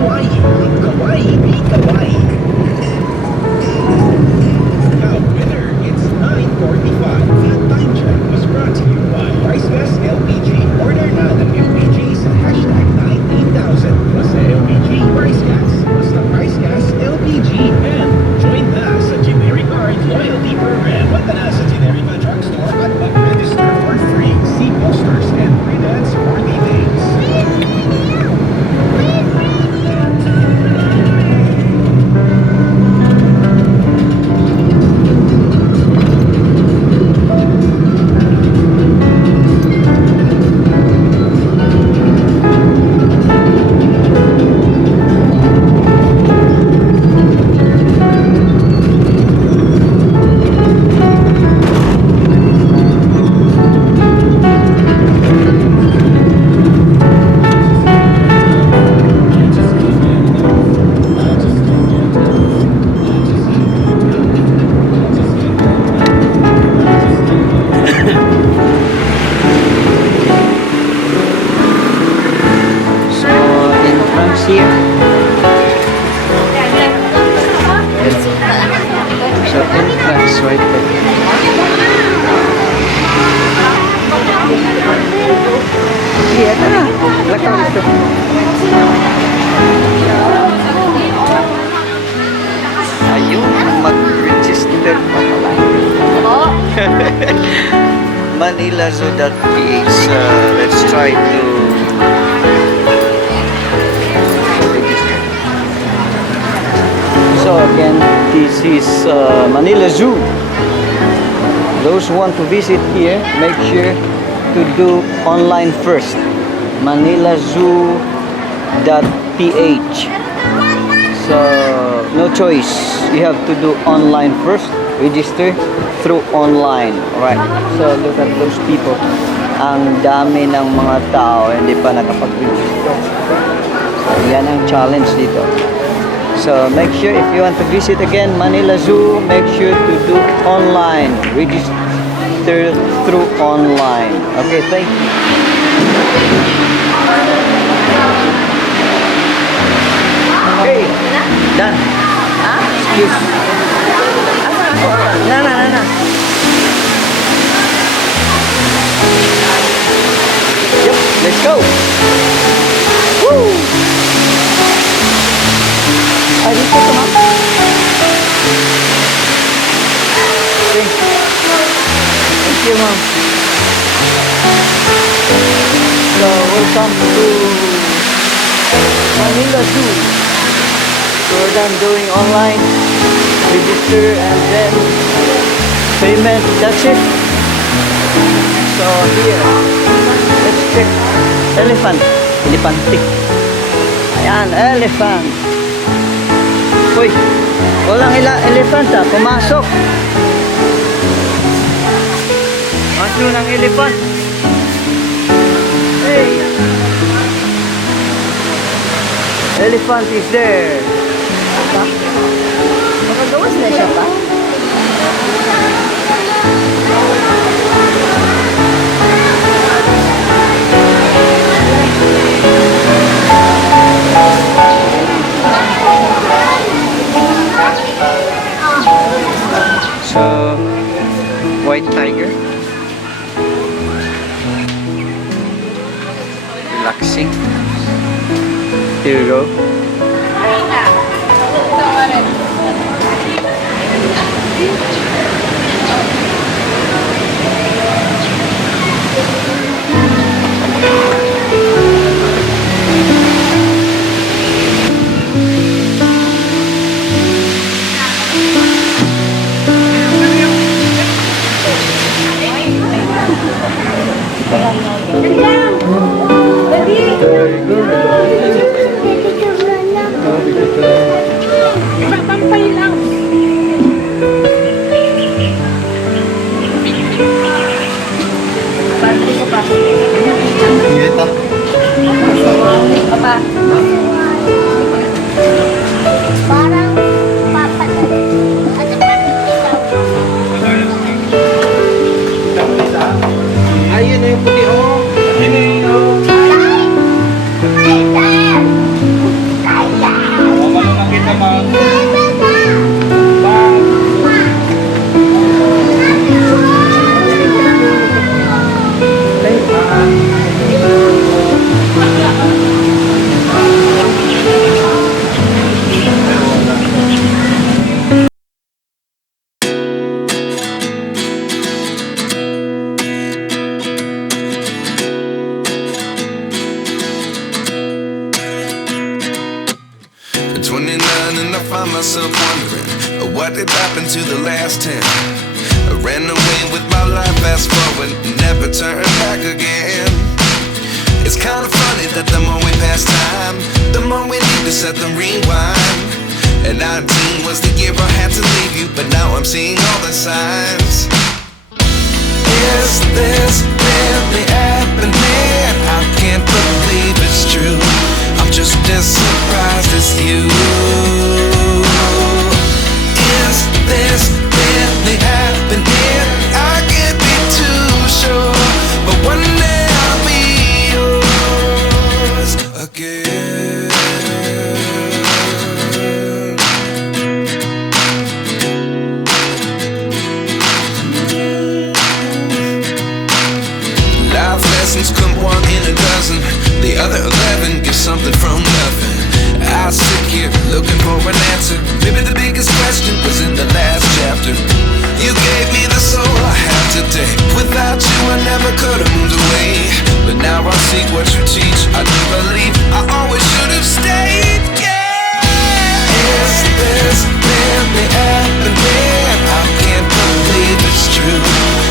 Hawaii, Kauai, be Kauai. Now, winner, it's 9:45. That time check was brought to you by Rice Gas LPG. Order na ng LPG sa hashtag 98,000. Basta LPG Rice Gas. Basta Rice Gas LPG. And join na sa Generic Card Loyalty Program. Punta na sa Generica Drugstore at mag-register for free. See posters and print ads for details. Here. So entrance right there. Iya, tara. Lakaw dito. Ayun, mag-register pa pala. Manila.ph. Let's try to So again, this is Manila Zoo. Those who want to visit here, make sure to do online first. manilazoo.ph. So no choice, you have to do online first. Register through online. Alright, so look at those people. Ang dami ng mga tao hindi pa nakapag-register. So yan ang challenge dito. So make sure if you want to visit again Manila Zoo, make sure to do online. Register through online. Okay, thank you. Okay, done. Excuse. Na. Yep, let's go. Woo! Ay, dito ito, ma'am. Okay. Thank you, ma'am. So, welcome to Manila Zoo. So, we're done doing online. Register and then payment. That's it. So, here. Let's check. Elephant. Elephantic. Ayan, elephant. Uy, walang elephant ha, pumasok. Maso ng elephant. Hey, elephant is there. Makagawas na siya pa? So, white tiger. Relaxing. Here we go. Pampay lang. Pati ko pa. Ito. Papa. Parang papalag. Ano ba ito? Ayun na yung puti, oh. Ayun na yung, oh. Ay! find myself wondering what did happen to the last 10. I ran away with my life, fast forward, never turn back again. It's kind of funny that the more we pass time, the more we need to set the rewind. And 19 was the year I had to leave you, but now I'm seeing all the signs. Is this really happening? I can't believe it's true. I'm just as surprised as you. Is this really happening? I can't be too sure, but one day I'll be yours again. Life lessons come one in a dozen. The other 11 give something from nothing. I sit here looking for an answer. Maybe the biggest question was in the last chapter. You gave me the soul I have today. Without you I never could have moved away. But now I see what you teach. I do believe I always should have stayed. Yeah. Is this really happening? I can't believe it's true.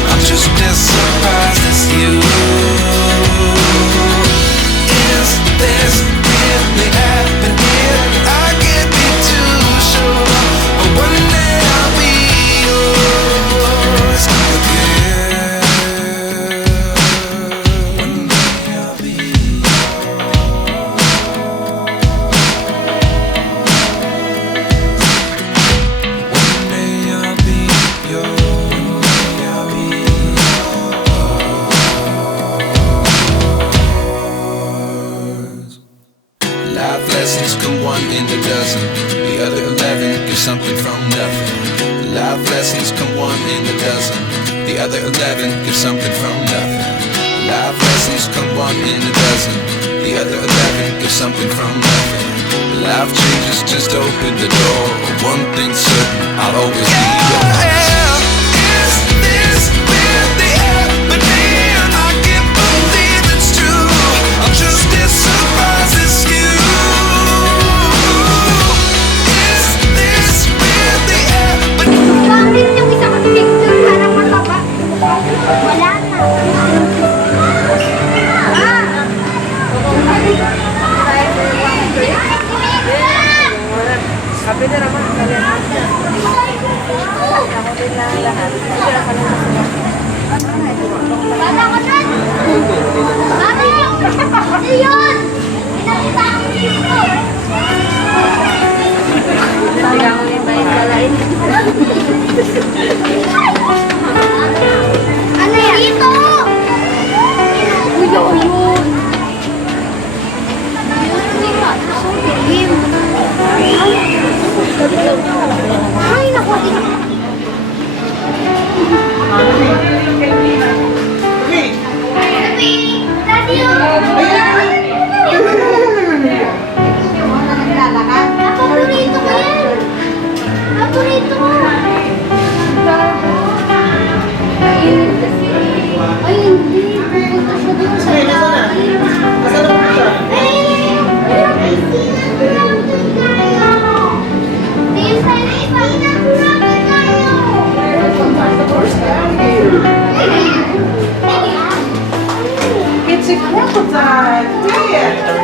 I'm just as surprised as you. Is this really happening? I can't be too sure, but one day I'll be yours again. One day I'll be One day I'll be yours. Life lessons come one in a dozen. The other 11 give something from nothing. Life lessons come one in a dozen. The other 11 give something from nothing. Life lessons come one in a dozen. The other 11 give something from nothing. Life changes just open the door. One thing's certain, I'll always be yours. Is this really happening? I can't believe it's true. I'm just as surprised as you. Bakit yung isang picture parang mataba? Wala na. Sabi na naman, Bala ko dyan! Bala yun! Ano yun? Pinakita ko dito! Talaga ko yung bayan kalain. Ano yan? Dito! Uyo, yun! Ay, naku! Daddy, paborito ko yan. Paborito ko. Ay, hindi. Pupunta siya doon sa lahat. It's a crocodile. Where?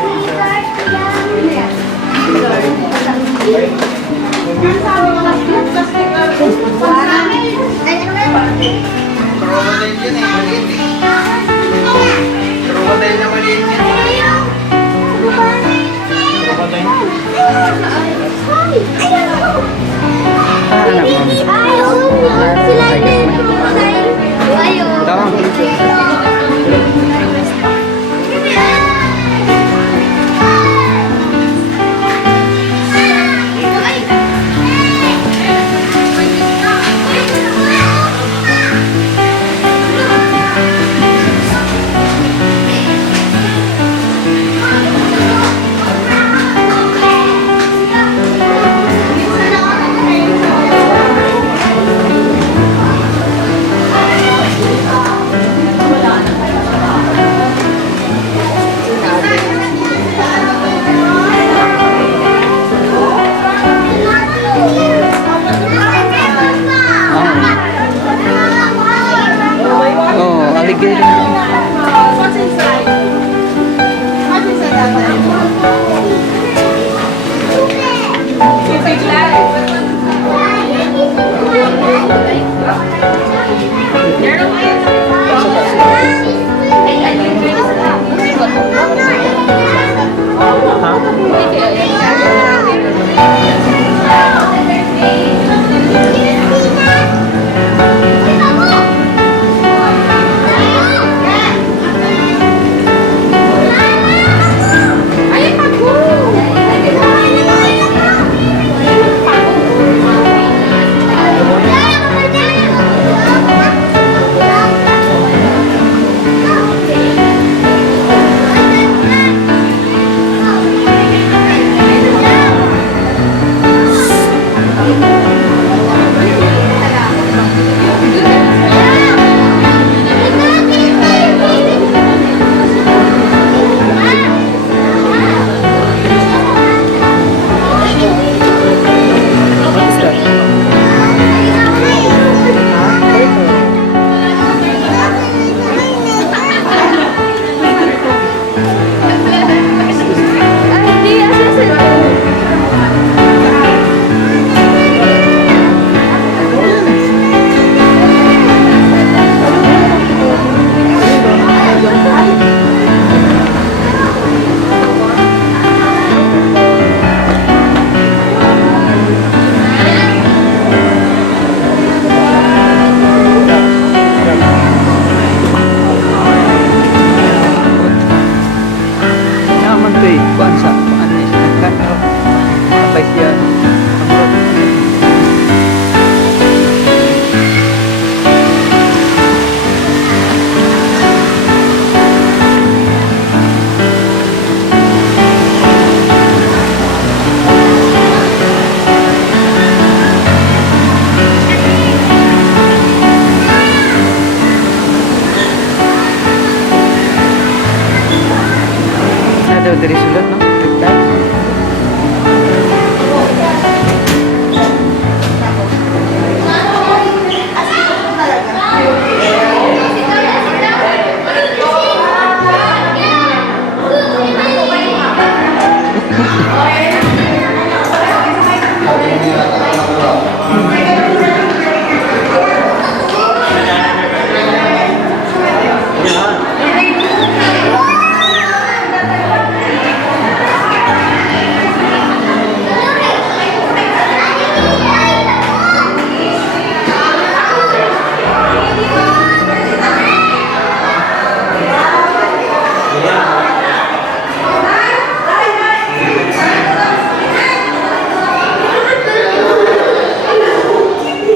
daw diri sulod, no? Triptap.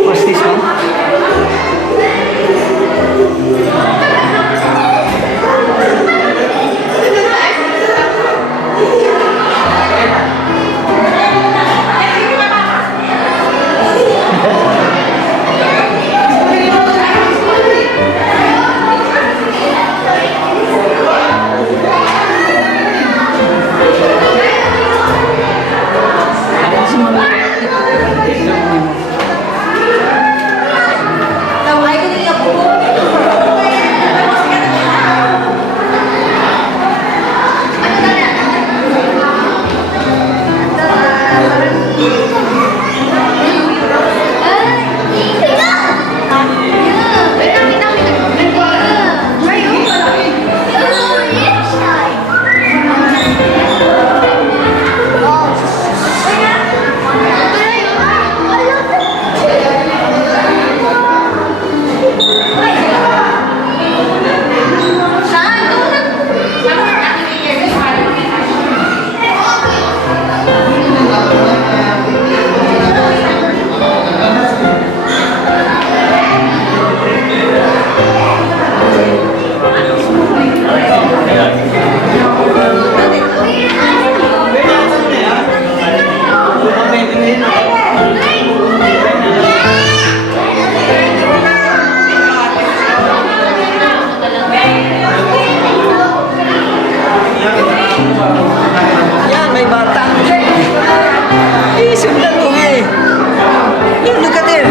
What's this one? Yan, may bata. Sundan mo eh. Look at him.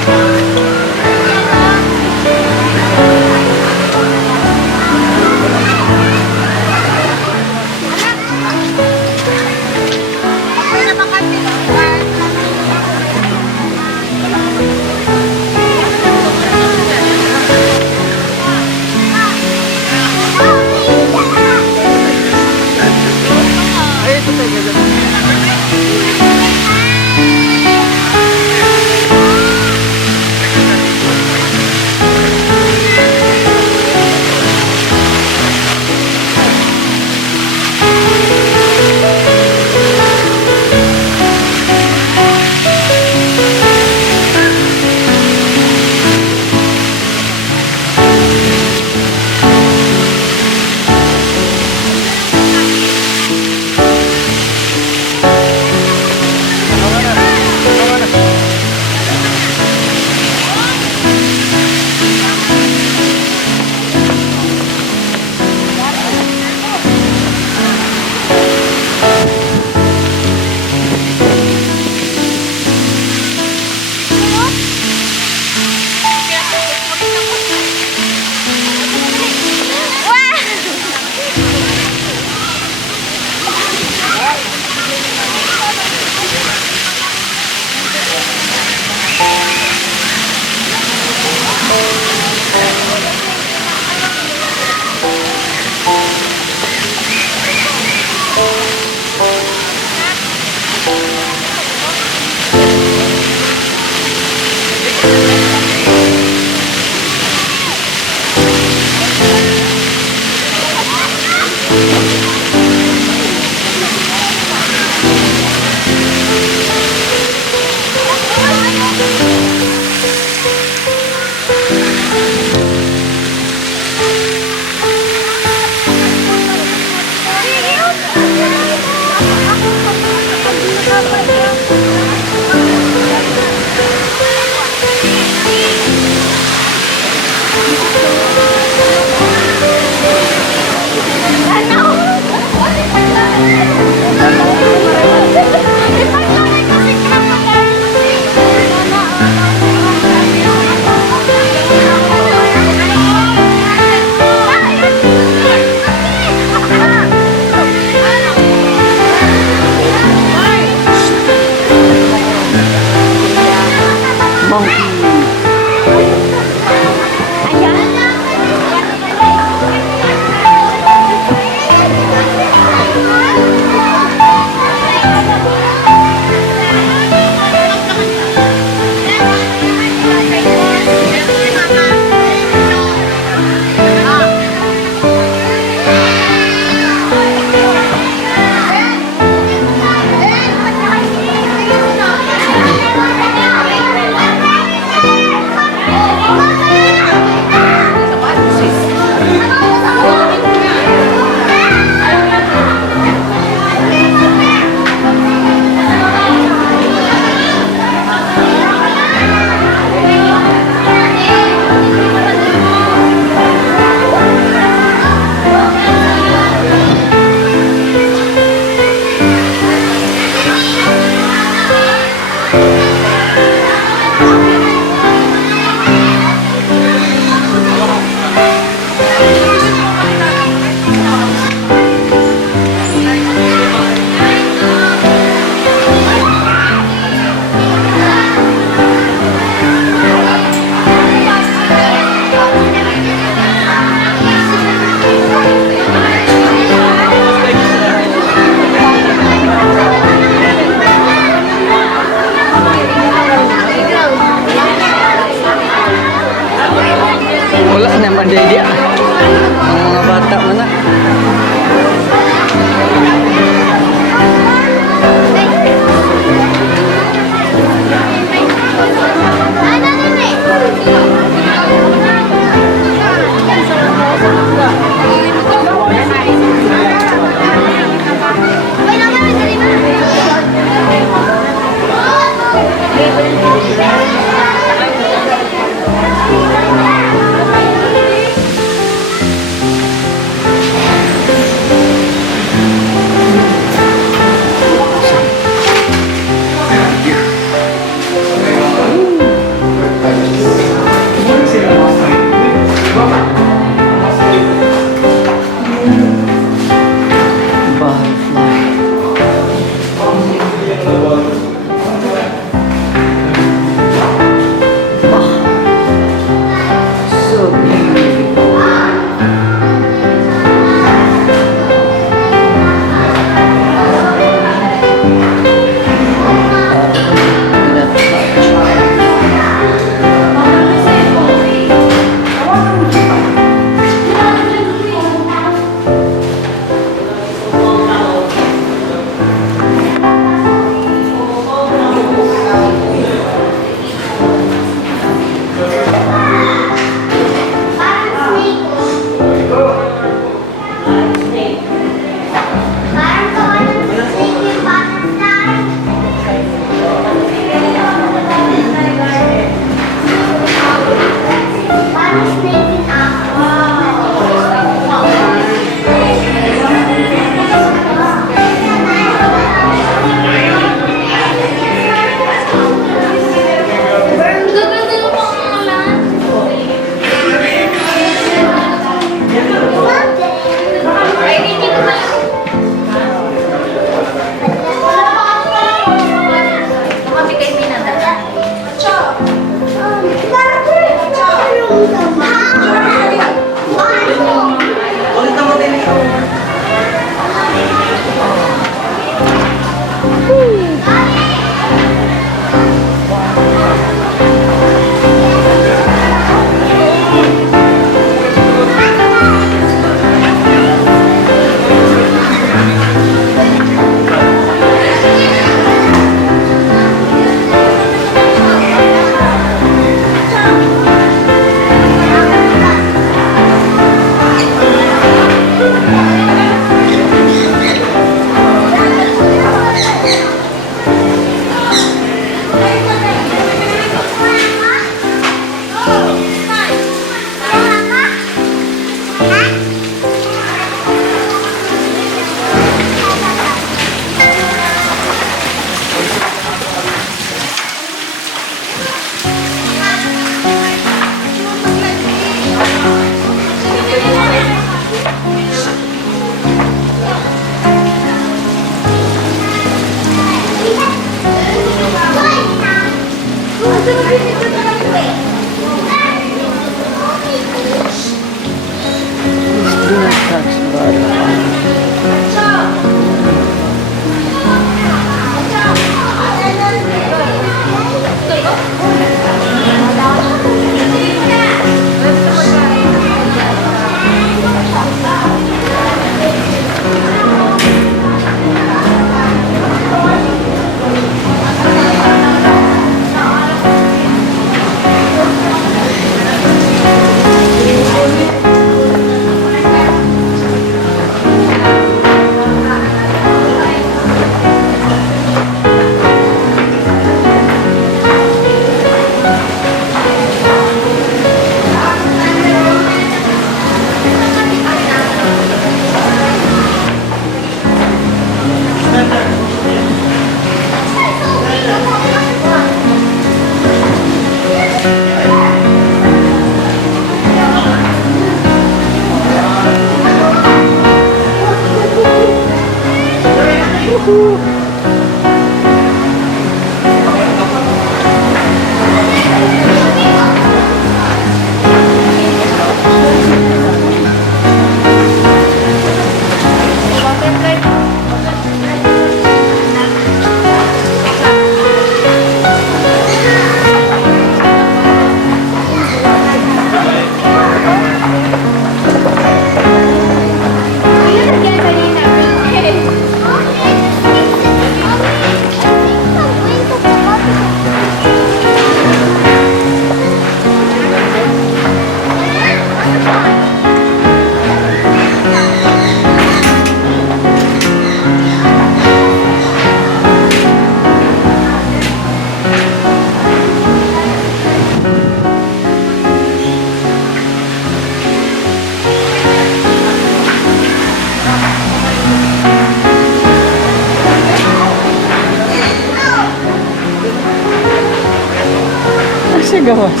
Asa gawas?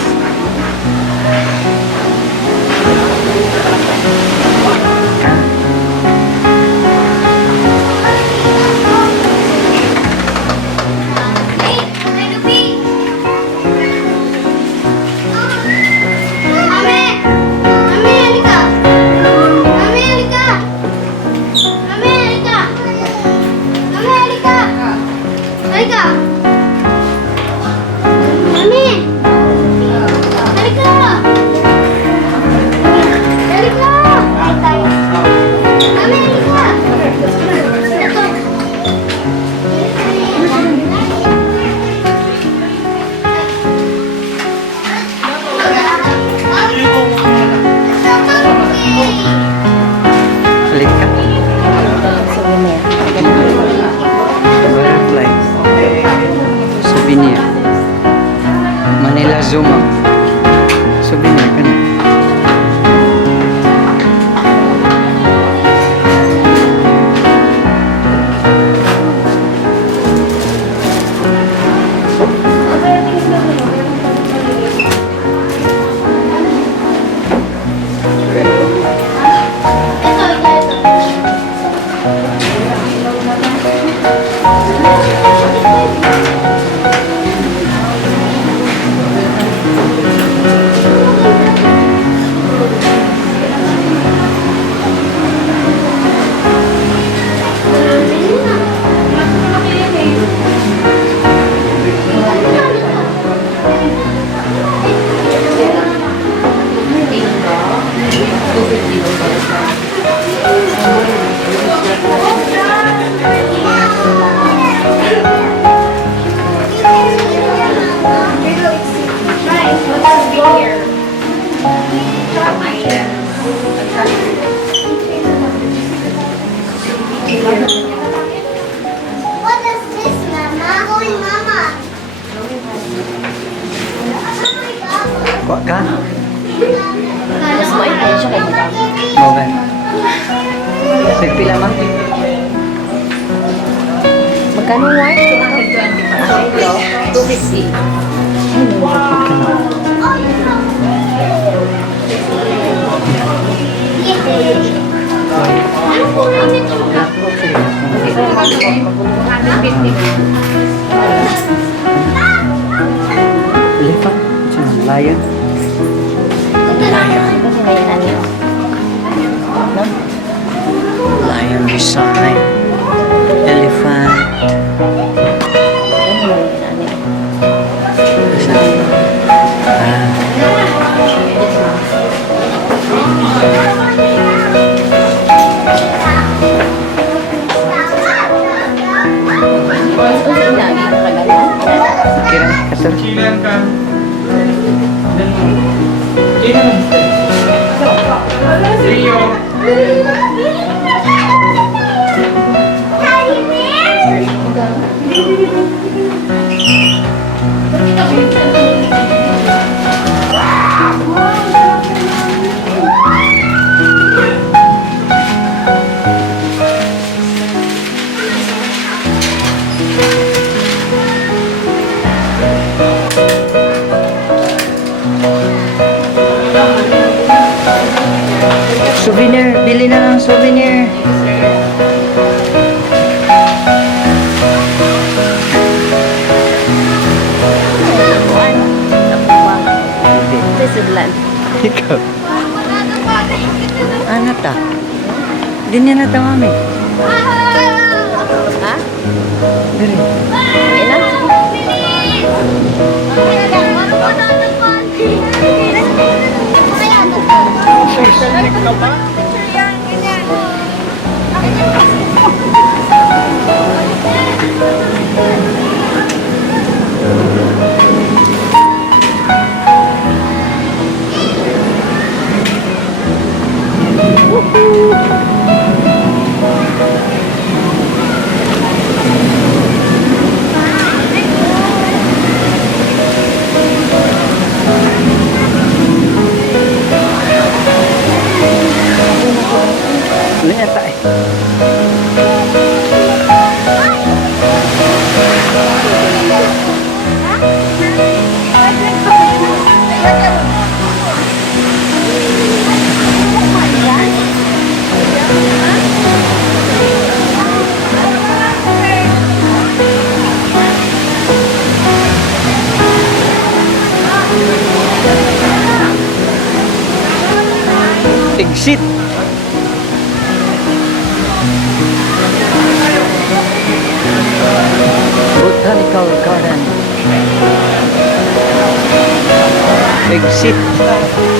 Halika. Butterfly. Souvenir. Manila Zuma. Souvenir ka na. What is this, Mama? Oh, Mama. Kuha ka? Mas ma-intention kayo nila. Okay. Nagpila man? Magkano white? 250. Ano po rin ito? Elephant? Lion? Lion design. Elephant. Kira kata souvenir, bili na ng souvenir. Ikaw. Ano ta? Di niya na mami. Ha? Dili. Ina? Ano yata eh? Exit. Botanical Garden. Exit.